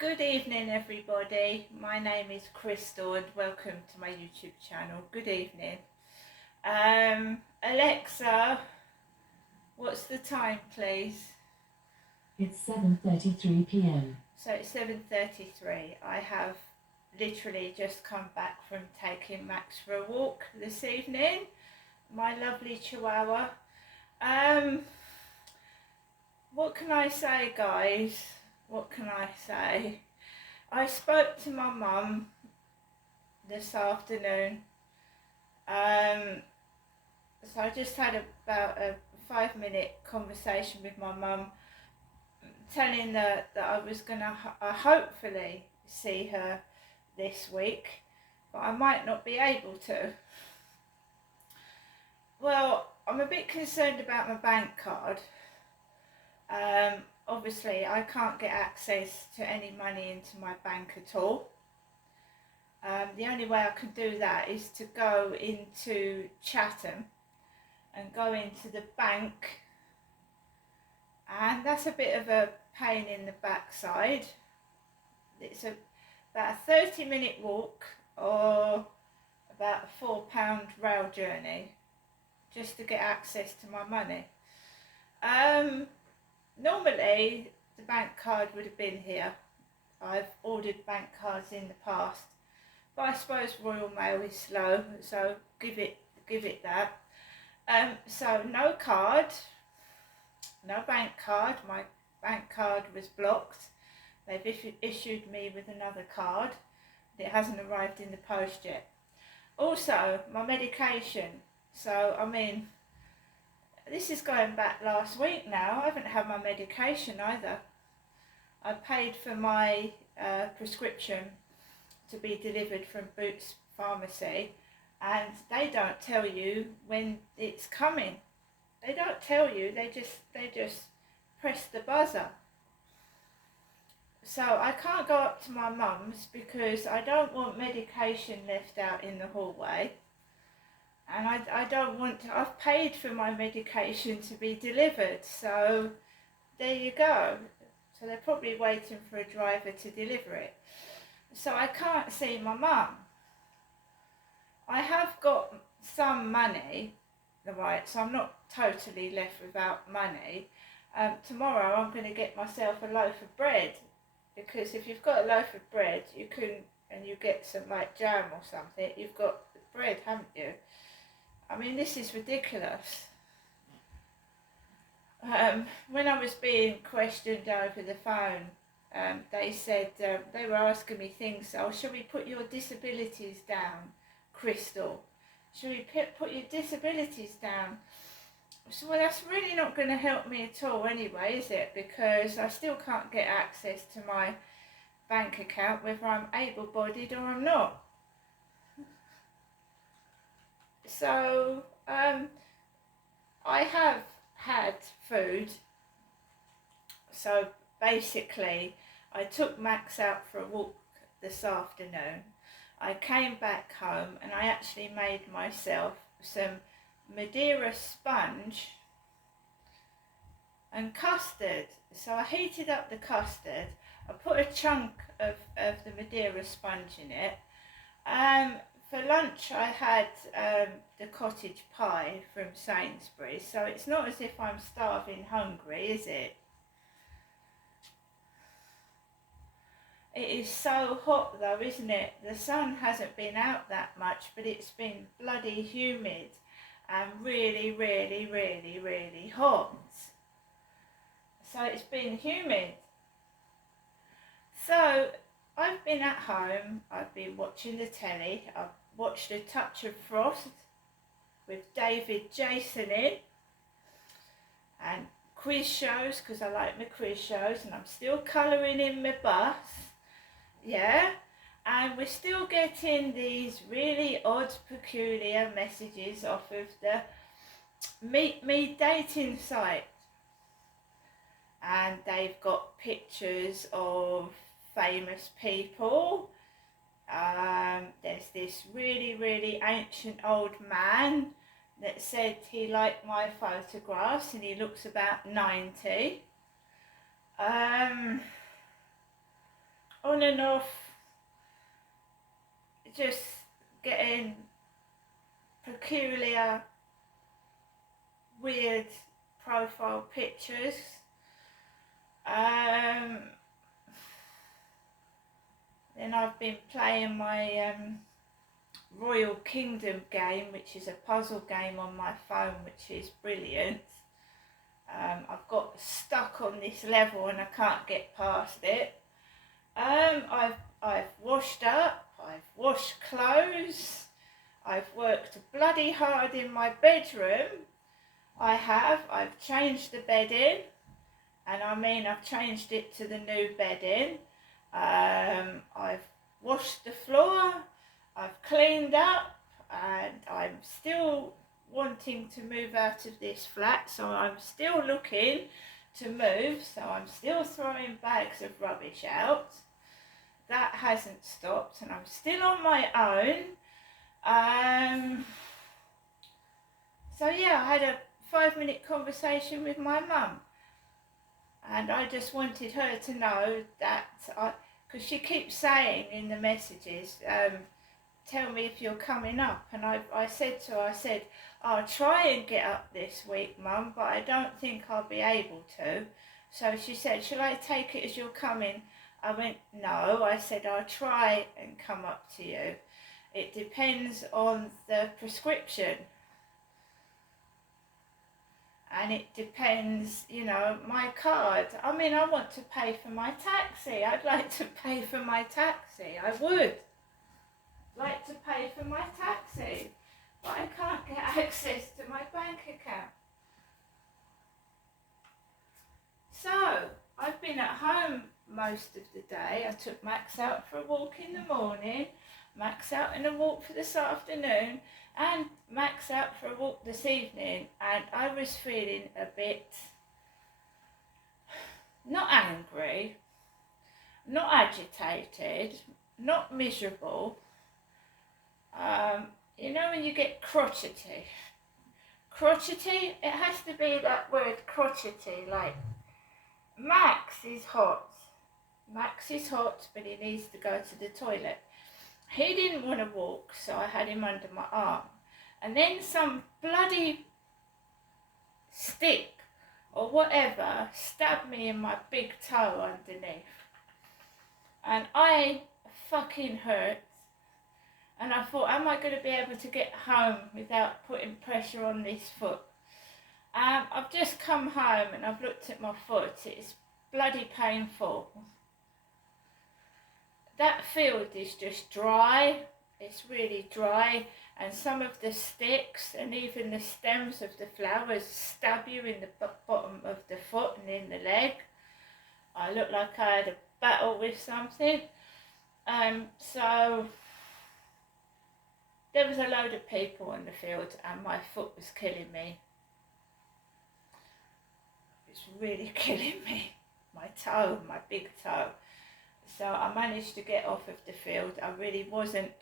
Good evening, everybody. My name is Crystal, and welcome to my YouTube channel. Good evening. Alexa, what's the time, please? It's 7:33 p.m. So it's 7:33. I have literally just come back from taking Max for a walk this evening. My lovely Chihuahua. What can I say, guys? What can I say? I spoke to my mum this afternoon. So I just had about a 5-minute conversation with my mum, telling her that I was going to hopefully see her this week, but I might not be able to. Well, I'm a bit concerned about my bank card. Obviously, I can't get access to any money into my bank at all. The only way I can do that is to go into Chatham and go into the bank, and that's a bit of a pain in the backside. It's about a 30-minute walk or about a £4 rail journey just to get access to my money. Normally the bank card would have been here. I've ordered bank cards in the past, but I suppose Royal Mail is slow, so give it that. So no card, no bank card. My bank card was blocked. They've issued me with another card. It hasn't arrived in the post yet. Also, my medication. So, I mean, this is going back last week now. I haven't had my medication either. I paid for my prescription to be delivered from Boots Pharmacy, and they don't tell you when it's coming. They don't tell you, they just press the buzzer. So I can't go up to my mum's because I don't want medication left out in the hallway, and I don't want to, I've paid for my medication to be delivered, so there you go. So they're probably waiting for a driver to deliver it. So I can't see my mum. I have got some money, right, so I'm not totally left without money. Tomorrow I'm going to get myself a loaf of bread, because if you've got a loaf of bread, you can, and you get some like jam or something, you've got bread, haven't you? I mean, this is ridiculous. When I was being questioned over the phone, they said, they were asking me things, oh, shall we put your disabilities down, Crystal? Shall we put your disabilities down? So, well, that's really not going to help me at all anyway, is it? Because I still can't get access to my bank account, whether I'm able-bodied or I'm not. So, I have had food. So basically, I took Max out for a walk this afternoon. I came back home and I actually made myself some Madeira sponge and custard. So I heated up the custard. I put a chunk of the Madeira sponge in it. For lunch I had the cottage pie from Sainsbury's, so it's not as if I'm starving hungry, is it? It is so hot though, isn't it? The sun hasn't been out that much, but it's been bloody humid and really, really, really, really hot. So it's been humid. So I've been at home, I've been watching the telly, I've watched A Touch of Frost with David Jason in, and quiz shows, because I like my quiz shows, and I'm still colouring in my bus, yeah, and we're still getting these really odd, peculiar messages off of the Meet Me dating site, and they've got pictures of famous people. There's this really, really ancient old man that said he liked my photographs and he looks about 90. on and off, just getting peculiar, weird profile pictures. Then I've been playing my Royal Kingdom game, which is a puzzle game on my phone, which is brilliant. I've got stuck on this level and I can't get past it. I've washed up, I've washed clothes, I've worked bloody hard in my bedroom. I've changed the bedding, and I mean I've changed it to the new bedding. I've washed the floor, I've cleaned up, and I'm still wanting to move out of this flat, so I'm still looking to move, so I'm still throwing bags of rubbish out. That hasn't stopped, and I'm still on my own. So yeah, I had a 5-minute conversation with my mum, and I just wanted her to know that, because she keeps saying in the messages, tell me if you're coming up, and I said to her, I'll try and get up this week, Mum, but I don't think I'll be able to. So she said, shall I take it as you're coming? I went, no. I said, I'll try and come up to you. It depends on the prescription. And it depends, you know, my card. I mean, I want to pay for my taxi. I'd like to pay for my taxi. I would like to pay for my taxi, but I can't get access to my bank account. So I've been at home most of the day. I took Max out for a walk in the morning, Max out on a walk for this afternoon, and Max out for a walk this evening, and I was feeling a bit, not angry, not agitated, not miserable. You know when you get crotchety? Crotchety, it has to be that word crotchety, like Max is hot. Max is hot, but he needs to go to the toilet. He didn't want to walk, so I had him under my arm. And then some bloody stick or whatever stabbed me in my big toe underneath. And I fucking hurt. And I thought, am I going to be able to get home without putting pressure on this foot? I've just come home and I've looked at my foot. It's bloody painful. That field is just dry. It's really dry. And some of the sticks and even the stems of the flowers stab you in the bottom of the foot and in the leg. I looked like I had a battle with something. So there was a load of people on the field and my foot was killing me. It's really killing me. My toe, my big toe. So I managed to get off of the field. I really wasn't,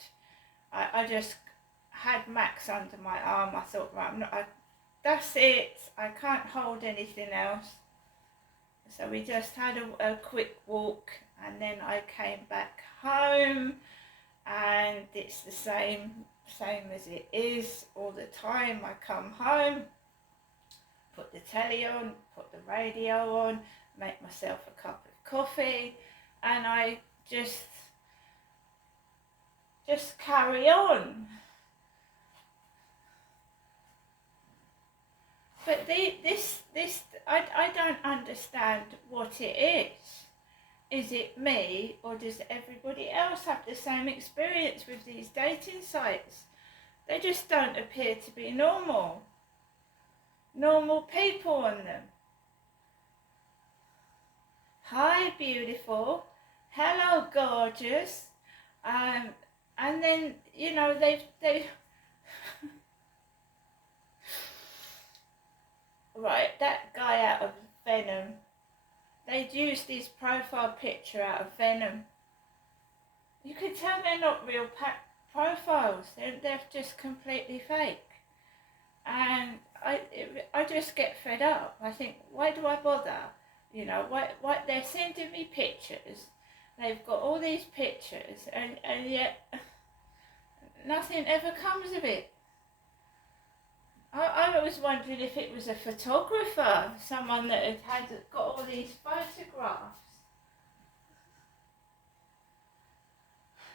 I just had Max under my arm. I thought, right, that's it. I can't hold anything else. So we just had a quick walk, and then I came back home, and it's the same as it is all the time. I come home, put the telly on, put the radio on, make myself a cup of coffee, and I just carry on. But this I don't understand what it is. Is it me, or does everybody else have the same experience with these dating sites? They just don't appear to be normal people on them. Hi, beautiful. Hello, gorgeous. And then, you know, they've right, that guy out of Venom. They'd used his profile picture out of Venom. You can tell they're not real profiles. They're just completely fake. And I just get fed up. I think, why do I bother? You know, why they're sending me pictures they've got all these pictures, and yet nothing ever comes of it. I was wondering if it was a photographer, someone that had got all these photographs.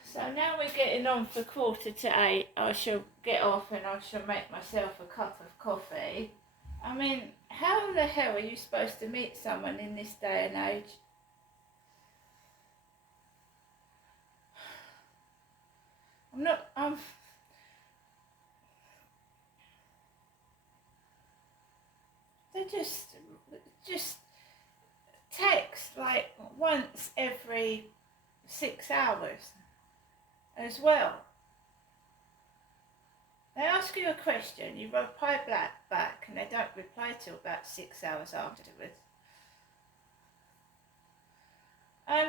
So now we're getting on for 7:45. I shall get off and I shall make myself a cup of coffee. I mean, how the hell are you supposed to meet someone in this day and age? They just text like once every 6 hours as well. They ask you a question, you reply back, and they don't reply till about 6 hours afterwards.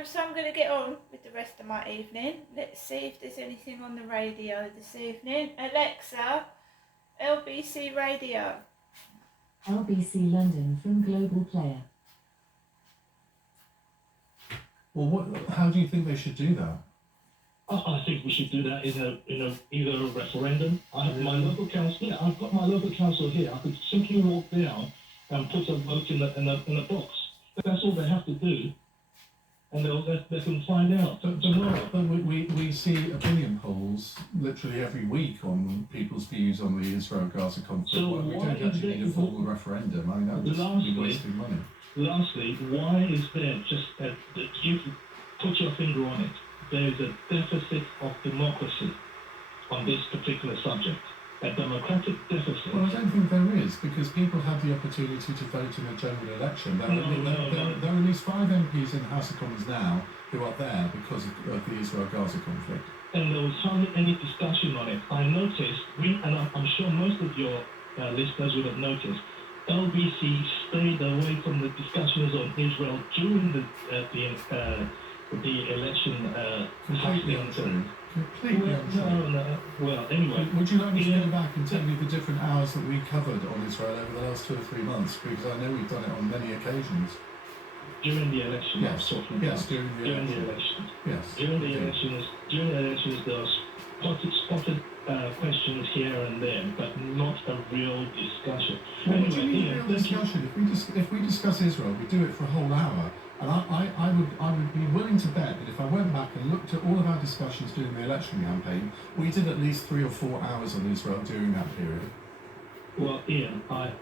So I'm going to get on with the rest of my evening. Let's see if there's anything on the radio this evening. Alexa, LBC Radio. LBC London from Global Player. Well, how do you think they should do that? I think we should do that in either a referendum. I have my local council. Yeah, I've got my local council here. I could simply walk down and put a vote in the box. That's all they have to do, and they can find out. But we see opinion polls literally every week on people's views on the Israel-Gaza conflict. So we don't actually need a formal referendum. I mean, that would just be wasting money. Lastly, why is there just you put your finger on it? There is a deficit of democracy on this particular subject. A democratic deficit. Well, I don't think there is, because people have the opportunity to vote in a general election. There are at least 5 MPs in the House of Commons now who are there because of the Israel-Gaza conflict. And there was hardly any discussion on it. I noticed, and I'm sure most of your listeners would have noticed, LBC stayed away from the discussions on Israel during the election. Completely untrue. Completely untrue. No. Well, anyway. Would you like me to go back and tell you the different hours that we covered on Israel over the last 2 or 3 months? Because I know we've done it on many occasions. During the election, yes, during the election. Yes. During the elections, there was spotted questions here and there, but not a real discussion. Well, what do you mean a real discussion? If we discuss Israel, we do it for a whole hour. And I would be willing to bet that if I went back and looked at all of our discussions during the election campaign, we did at least 3 or 4 hours on Israel during that period. Well, Ian, I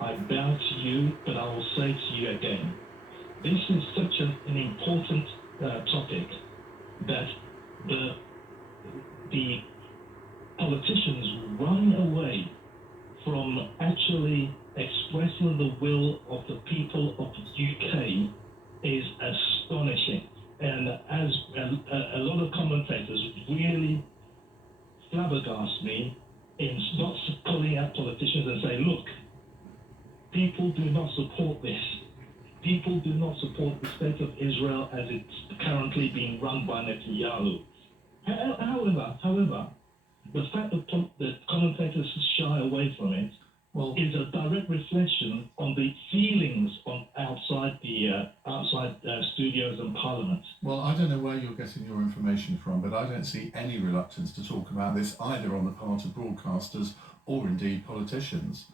bow to you, but I will say to you again, this is such an important topic that the politicians run away from actually expressing the will of the people of the UK is astonishing. And as a lot of commentators really flabbergast me in not pulling out politicians and say, look, people do not support this. People do not support the state of Israel as it's currently being run by Netanyahu. However, the fact that commentators shy away from it is a direct reflection on the feelings outside studios and Parliament. Well, I don't know where you're getting your information from, but I don't see any reluctance to talk about this either on the part of broadcasters or indeed politicians.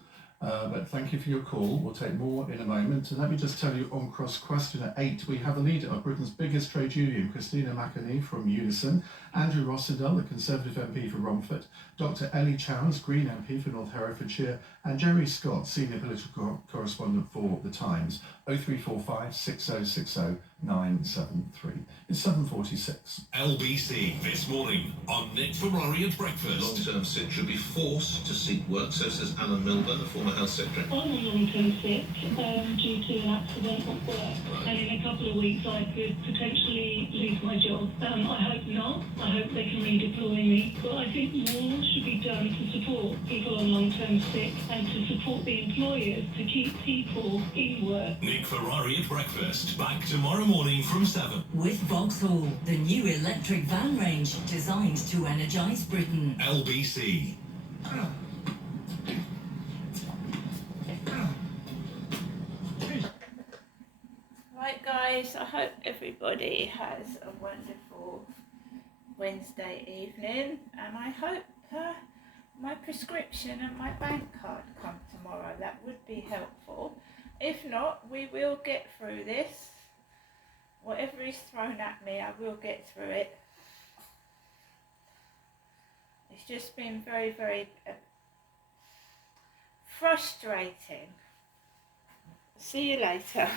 But thank you for your call. We'll take more in a moment. And let me just tell you on cross question at 8, we have the leader of Britain's biggest trade union, Christina McAnee from Unison, Andrew Rossendale, the Conservative MP for Romford, Dr Ellie Chowers, Green MP for North Herefordshire, and Jerry Scott, Senior Political Correspondent for The Times. 0345 6060 973. It's 7:46. LBC this morning on Nick Ferrari at breakfast. Long-term sick should be forced to seek work, so says Alan Milburn, the former health secretary. I'm on long-term sick due to an accident at work, and in a couple of weeks I could potentially lose my job. I hope not. I hope they can redeploy me, but I think more should be done to support people on long-term sick and to support the employers to keep people in work. Nick Ferrari at breakfast, back tomorrow morning from 7. With Vauxhall, the new electric van range designed to energise Britain. LBC. Right guys, I hope everybody has a wonderful Wednesday evening, and I hope my prescription and my bank card come tomorrow. That would be helpful. If not, we will get through this. Whatever is thrown at me, I will get through it. It's just been very, very frustrating. See you later.